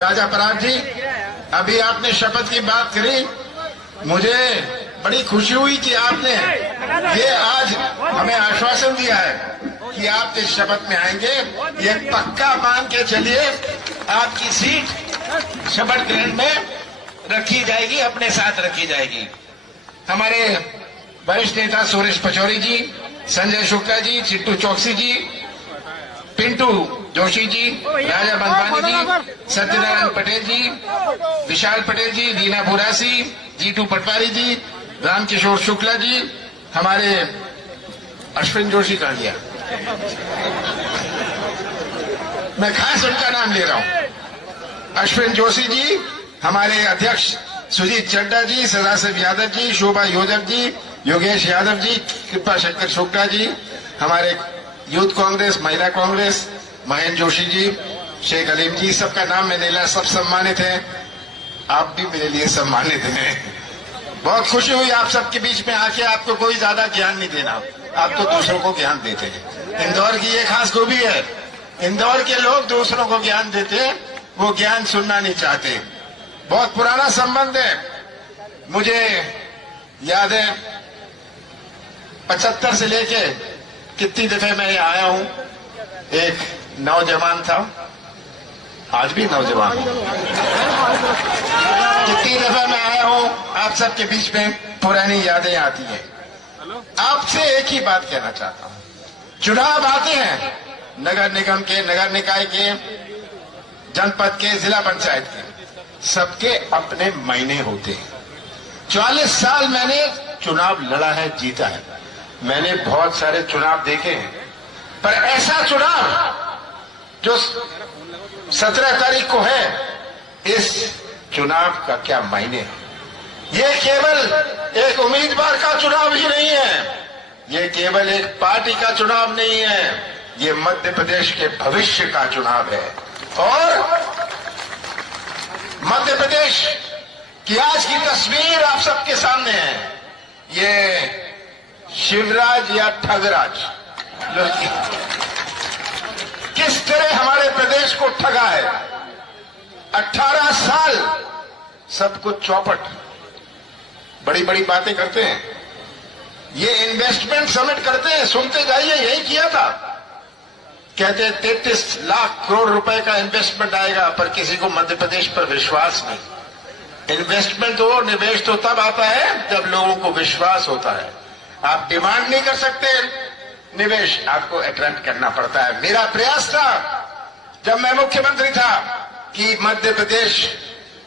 राजा पराग जी, अभी आपने शपथ की बात करी, मुझे बड़ी खुशी हुई कि आपने ये आज हमें आश्वासन दिया है कि आप इस शपथ में आएंगे। ये पक्का मान के चलिए, आपकी सीट शपथ ग्रहण में रखी जाएगी, अपने साथ रखी जाएगी। हमारे वरिष्ठ नेता सुरेश पचौरी जी, संजय शुक्ला जी, चिट्टू चौकसी जी, पिंटू जोशी जी, राजा बनवानी जी, सत्यनारायण पटेल जी, विशाल पटेल जी, रीना बुरासी, जीतू पटवारी जी, रामकिशोर शुक्ला जी, हमारे अश्विन जोशी कहा गया, मैं खास उनका नाम ले रहा हूं, अश्विन जोशी जी, हमारे अध्यक्ष सुजीत चड्डा जी, सदाशिव यादव जी, शोभा योजक जी, योगेश यादव जी, कृपा शंकर शुक्ला जी, हमारे यूथ कांग्रेस, महिला कांग्रेस, महेंद्र जोशी जी, शेख अलीम जी, सबका नाम मैंने लिया, सब सम्मानित हैं। आप भी मेरे लिए सम्मानित हैं। बहुत खुशी हुई आप सबके बीच में आके। आपको कोई ज्यादा ज्ञान नहीं देना, आप तो दूसरों को ज्ञान देते हैं। इंदौर की ये खास खूबी है, इंदौर के लोग दूसरों को ज्ञान देते हैं, वो ज्ञान सुनना नहीं चाहते। बहुत पुराना संबंध है। मुझे याद है 75 से लेके कितनी दफे मैं आया हूं। एक नौजवान था, आज भी नौजवान हूं। कितनी दफा मैं आया हूं, आप सबके बीच में पुरानी यादें आती हैं। आपसे एक ही बात कहना चाहता हूं, चुनाव आते हैं नगर निगम के, नगर निकाय के, जनपद के, जिला पंचायत के, सबके अपने मायने होते हैं। 44 साल मैंने चुनाव लड़ा है, जीता है। मैंने बहुत सारे चुनाव देखे हैं, पर ऐसा चुनाव जो 17 तारीख को है, इस चुनाव का क्या मायने है। ये केवल एक उम्मीदवार का चुनाव ही नहीं है, ये केवल एक पार्टी का चुनाव नहीं है, ये मध्य प्रदेश के भविष्य का चुनाव है। और मध्य प्रदेश की आज की तस्वीर आप सबके सामने है। ये शिवराज या ठगराज किस तरह हमारे प्रदेश को ठगा है। 18 साल सब कुछ चौपट, बड़ी बड़ी बातें करते हैं, ये इन्वेस्टमेंट समिट करते हैं, सुनते जाइए, यही किया था। कहते हैं 33 लाख करोड़ रुपए का इन्वेस्टमेंट आएगा, पर किसी को मध्य प्रदेश पर विश्वास नहीं। इन्वेस्टमेंट तो, निवेश तो तब आता है जब लोगों को विश्वास होता है। आप डिमांड नहीं कर सकते निवेश, आपको अट्रैक्ट करना पड़ता है। मेरा प्रयास था जब मैं मुख्यमंत्री था कि मध्य प्रदेश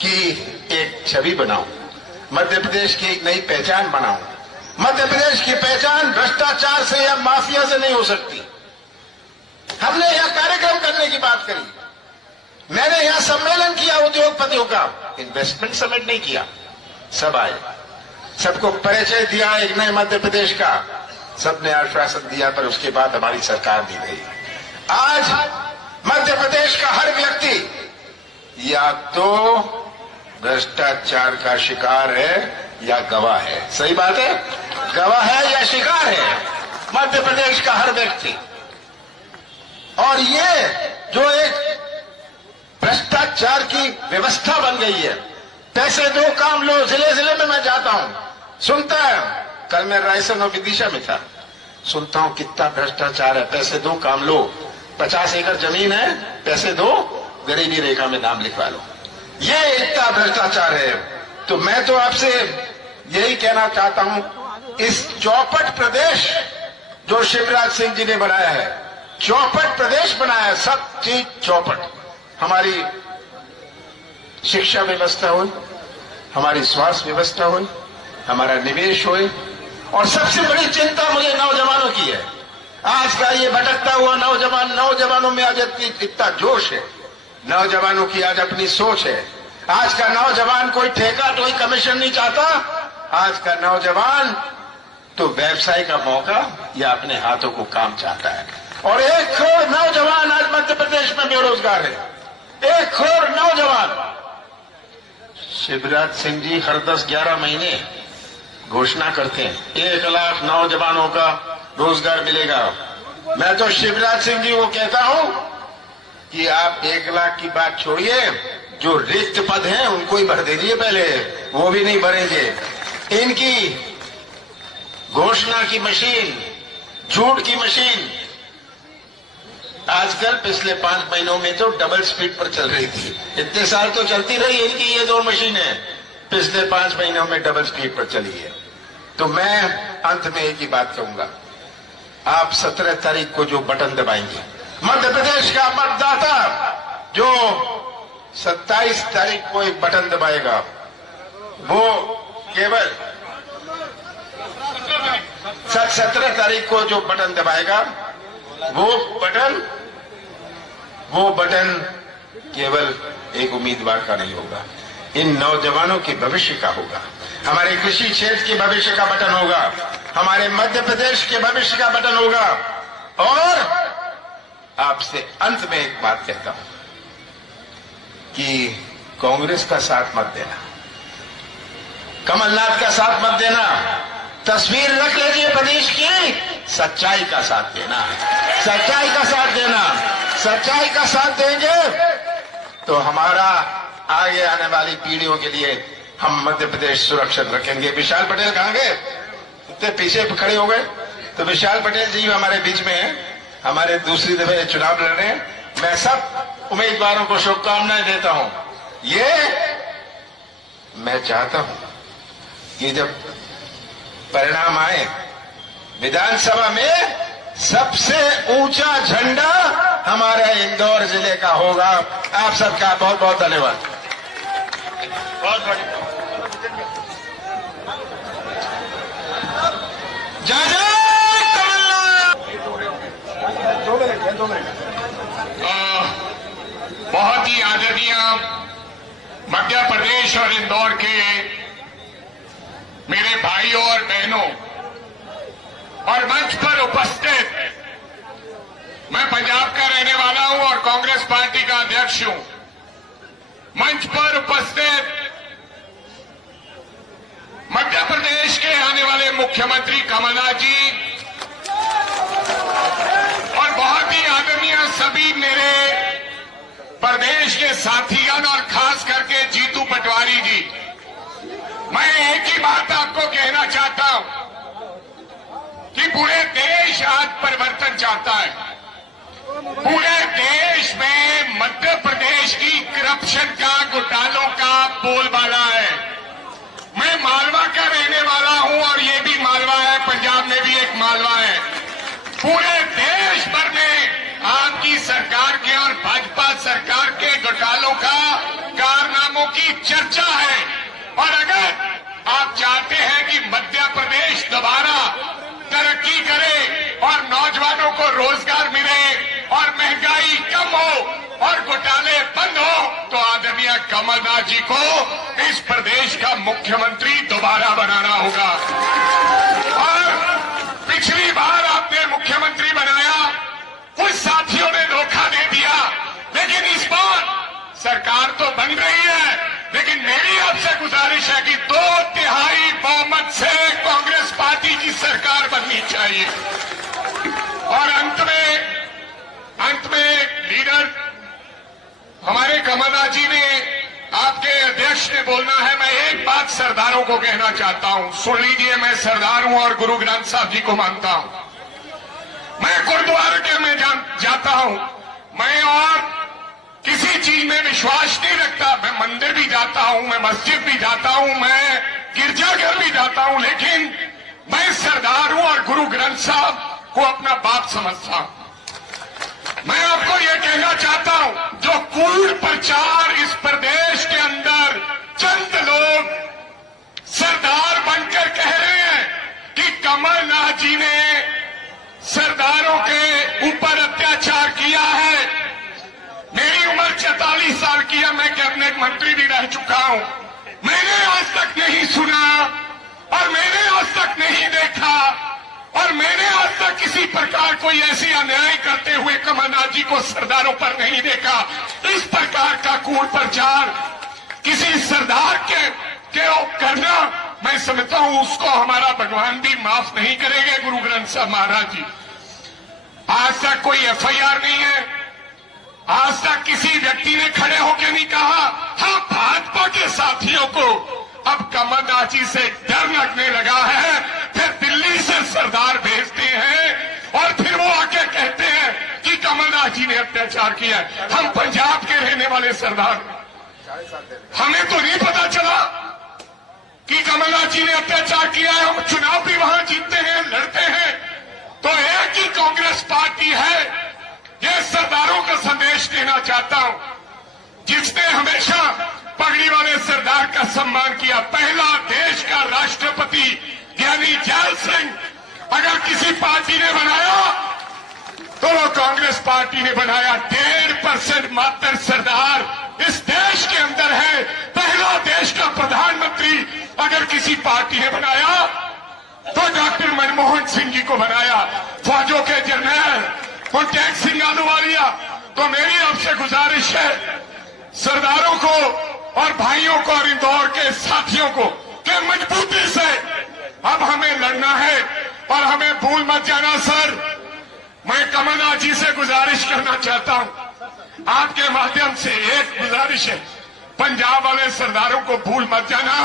की एक छवि बनाऊं, मध्य प्रदेश की एक नई पहचान बनाऊं। मध्य प्रदेश की पहचान भ्रष्टाचार से या माफिया से नहीं हो सकती। हमने यहां कार्यक्रम करने की बात करी, मैंने यहां सम्मेलन किया उद्योगपतियों का, इन्वेस्टमेंट समिट नहीं किया। सब आए, सबको परिचय दिया एक नए मध्य प्रदेश का, सबने आश्वासन दिया, पर उसके बाद हमारी सरकार नहीं गई। आज मध्य प्रदेश का हर व्यक्ति या तो भ्रष्टाचार का शिकार है या गवाह है। सही बात है, गवाह है या शिकार है मध्य प्रदेश का हर व्यक्ति। और ये जो एक भ्रष्टाचार की व्यवस्था बन गई है, पैसे दो काम लो, जिले जिले में मैं जाता हूं, सुनता है। कल मैं रायसेन और विदिशा में था, सुनता हूं कितना भ्रष्टाचार है। पैसे दो काम लो, 50 एकड़ जमीन है, पैसे दो, गरीबी रेखा में नाम लिखवा लो, ये इतना भ्रष्टाचार है। तो मैं तो आपसे यही कहना चाहता हूं, इस चौपट प्रदेश जो शिवराज सिंह जी ने बनाया है, चौपट प्रदेश बनाया है, सब चीज चौपट। हमारी शिक्षा व्यवस्था हो, हमारी स्वास्थ्य व्यवस्था हो, हमारा निवेश हो, और सबसे बड़ी चिंता मुझे नौजवानों की है। आज का ये भटकता हुआ नौजवानों में आज इतना जोश है, नौजवानों की आज अपनी सोच है। आज का नौजवान कोई ठेका, कोई कमीशन नहीं चाहता। आज का नौजवान तो व्यवसाय का मौका या अपने हाथों को काम चाहता है। और 1 करोड़ नौजवान आज मध्य प्रदेश में बेरोजगार है, 1 करोड़ नौजवान। शिवराज सिंह जी हर 10-11 महीने घोषणा करते हैं 1 लाख नौजवानों का रोजगार मिलेगा। मैं तो शिवराज सिंह जी को कहता हूं कि आप 1 लाख की बात छोड़िए, जो रिक्त पद हैं उनको ही भर दीजिए पहले, वो भी नहीं भरेंगे। इनकी घोषणा की मशीन, झूठ की मशीन आजकल पिछले 5 महीनों में तो डबल स्पीड पर चल रही थी। इतने साल तो चलती रही इनकी ये 2 मशीनें, पिछले 5 महीनों में डबल स्पीड पर चली है। तो मैं अंत में एक ही बात कहूंगा, आप 17 तारीख को जो बटन दबाएंगे, मध्य प्रदेश का मतदाता जो 27 तारीख को एक बटन दबाएगा, वो केवल 17 तारीख को जो बटन दबाएगा वो बटन केवल एक उम्मीदवार का नहीं होगा, इन नौजवानों के भविष्य का होगा, हमारे कृषि क्षेत्र के भविष्य का बटन होगा, हमारे मध्य प्रदेश के भविष्य का बटन होगा। और आपसे अंत में एक बात कहता हूं कि कांग्रेस का साथ मत देना, कमलनाथ का साथ मत देना, तस्वीर रख लीजिए प्रदेश की, सच्चाई का साथ देना, सच्चाई का साथ देना। सच्चाई का साथ देंगे तो हमारा आगे आने वाली पीढ़ियों के लिए हम मध्य प्रदेश सुरक्षित रखेंगे। विशाल पटेल कहां गए? इतने पीछे खड़े हो गए। तो विशाल पटेल जी हमारे बीच में हैं, हमारे दूसरी दफे चुनाव लड़ रहे हैं। मैं सब उम्मीदवारों को शुभकामनाएं देता हूं। ये मैं चाहता हूं कि जब परिणाम आए, विधानसभा में सबसे ऊंचा झंडा हमारे इंदौर जिले का होगा। आप सबका बहुत बहुत धन्यवाद। बहुत जय जय कमलनाथ। बहुत ही आदरणीय मध्य प्रदेश और इंदौर के मेरे भाइयों और बहनों और मंच पर उपस्थित, मैं पंजाब का रहने वाला हूं और कांग्रेस पार्टी का अध्यक्ष हूं। मंच पर उपस्थित मध्य प्रदेश के आने वाले मुख्यमंत्री कमलनाथ जी और बहुत ही आदरणीय सभी मेरे प्रदेश के साथीगण और खास करके जीतू पटवारी जी, मैं एक ही बात आपको कहना चाहता हूं कि पूरे देश आज परिवर्तन चाहता है। पूरे देश में मध्य प्रदेश की करप्शन का, घोटालों का बोलबाला है। मैं मालवा का रहने वाला हूं और ये भी मालवा है, पंजाब में भी एक मालवा है। पूरे देश भर में आपकी सरकार के और भाजपा सरकार के घोटालों का, कारनामों की चर्चा है। और अगर आप चाहते हैं कि मध्य प्रदेश दोबारा तरक्की करे और नौजवानों को रोजगार मिले और महंगाई कम हो और घोटाले बंद हो, तो आदरणीय कमलनाथ जी को इस प्रदेश का मुख्यमंत्री दोबारा बनाना होगा। और पिछली बार आपने मुख्यमंत्री बनाया, कुछ साथियों ने धोखा दे दिया, लेकिन इस बार सरकार तो बन रही है, लेकिन मेरी आपसे गुजारिश है कि 2/3 बहुमत से कांग्रेस पार्टी की सरकार बननी चाहिए। और अंत में लीडर हमारे कमलनाथ जी ने, आपके अध्यक्ष ने बोलना है। मैं एक बात सरदारों को कहना चाहता हूं, सुन लीजिए। मैं सरदार हूं और गुरु ग्रंथ साहब जी को मानता हूं। मैं गुरुद्वारे में जाता हूं। मैं और किसी चीज में विश्वास नहीं रखता। मैं मंदिर भी जाता हूं, मैं मस्जिद भी जाता हूं, मैं गिरजाघर भी जाता हूं, लेकिन मैं सरदार हूं और गुरु ग्रंथ साहब को अपना बाप समझता हूं। मैं आपको यह कहना चाहता हूं, जो कूड़ प्रचार इस प्रदेश के अंदर चंद लोग सरदार बनकर कह रहे हैं कि कमलनाथ जी ने सरदारों के ऊपर अत्याचार किया है। मेरी उम्र 44 साल की है, मैं कैबिनेट मंत्री भी रह चुका हूं। मैंने आज तक नहीं सुना और मैंने आज तक नहीं देखा और मैंने आज तक किसी प्रकार कोई ऐसी अन्याय करते हुए कमलनाथ जी को सरदारों पर नहीं देखा। इस प्रकार का कूड़ प्रचार किसी सरदार के करना, मैं समझता हूं उसको हमारा भगवान भी माफ नहीं करेंगे। गुरु ग्रंथ साहब महाराज जी, आज तक कोई FIR नहीं है, आज तक किसी व्यक्ति ने खड़े होकर नहीं कहा। हाँ, भाजपा के साथियों को अब कमलनाथ जी से डर लगने लगा है, फिर दिल्ली से सरदार भेजते हैं और फिर वो आके कहते हैं कि कमलनाथ जी ने अत्याचार किया है। हम पंजाब के रहने वाले सरदार, हमें तो नहीं पता चला कि कमलनाथ जी ने अत्याचार किया है। हम चुनाव भी वहां जीतते हैं, लड़ते हैं। तो एक ही कांग्रेस पार्टी है, ये सरदारों का संदेश देना चाहता हूं, जिसने हमेशा पगड़ी वाले सरदार का सम्मान किया। पहला देश का राष्ट्रपति ज्ञानी जैल सिंह अगर किसी पार्टी ने बनाया तो वो कांग्रेस पार्टी ने बनाया। 1.5% मात्र सरदार इस देश के अंदर है। पहला देश का प्रधानमंत्री अगर किसी पार्टी ने बनाया तो डॉक्टर मनमोहन सिंह जी को बनाया। फौजों के जनरल टैग सिंह अहलूवालिया। तो मेरी आपसे गुजारिश है सरदारों को और भाइयों को और इंदौर के साथियों को कि मजबूती से अब हमें लड़ना है और हमें भूल मत जाना। सर, मैं कमलनाथ जी से गुजारिश करना चाहता हूं, आपके माध्यम से एक गुजारिश है, पंजाब वाले सरदारों को भूल मत जाना।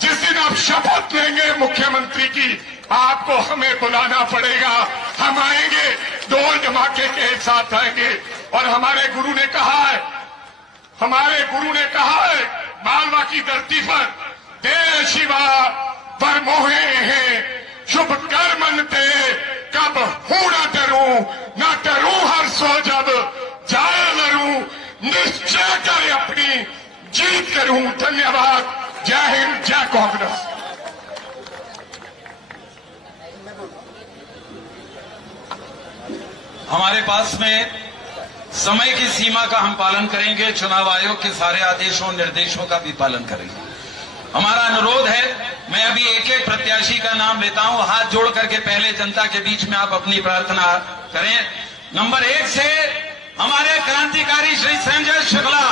जिस दिन आप शपथ लेंगे मुख्यमंत्री की, आपको हमें बुलाना पड़ेगा। हम आएंगे, ढोल धमाके के साथ आएंगे। और हमारे गुरु ने कहा है मालवा की धरती पर, दे शिवा पर मोहे हैं शुभ कर्मन ते, कब हूं न डरूं हर सो जब जाए लरूं, निश्चय कर अपनी जीत करूं। धन्यवाद। जय हिंद, जय कांग्रेस। हमारे पास में समय की सीमा का हम पालन करेंगे, चुनाव आयोग के सारे आदेशों निर्देशों का भी पालन करेंगे। हमारा अनुरोध है, मैं अभी एक एक प्रत्याशी का नाम लेता हूं, हाथ जोड़ करके पहले जनता के बीच में आप अपनी प्रार्थना करें। नंबर 1 से हमारे क्रांतिकारी श्री संजय शुक्ला,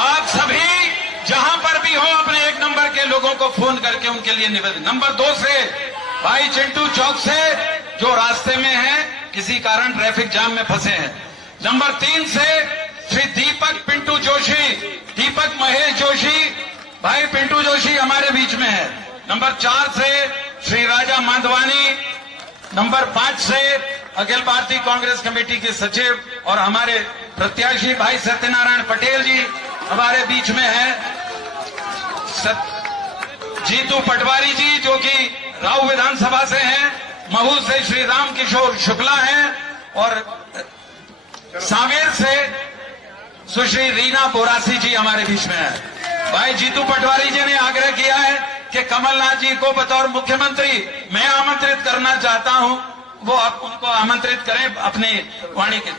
आप सभी जहां पर भी हो अपने 1 नंबर के लोगों को फोन करके उनके लिए निवेदन। नंबर 2 से भाई चिंटू चौक से, जो रास्ते में हैं, किसी कारण ट्रैफिक जाम में फंसे हैं। नंबर 3 से श्री दीपक पिंटू जोशी, दीपक महेश जोशी, भाई पिंटू जोशी हमारे बीच में है। नंबर 4 से श्री राजा मांधवानी। नंबर 5 से अखिल भारतीय कांग्रेस कमेटी के सचिव और हमारे प्रत्याशी भाई सत्यनारायण पटेल जी हमारे बीच में है। जीतू पटवारी जी जो कि राव विधानसभा से हैं। महू से श्री राम किशोर शुक्ला हैं और सांवेर से सुश्री रीना बोरासी जी हमारे बीच में है। भाई जीतू पटवारी जी ने आग्रह किया है कि कमलनाथ जी को बतौर मुख्यमंत्री मैं आमंत्रित करना चाहता हूं, वो आप उनको आमंत्रित करें अपनी वाणी के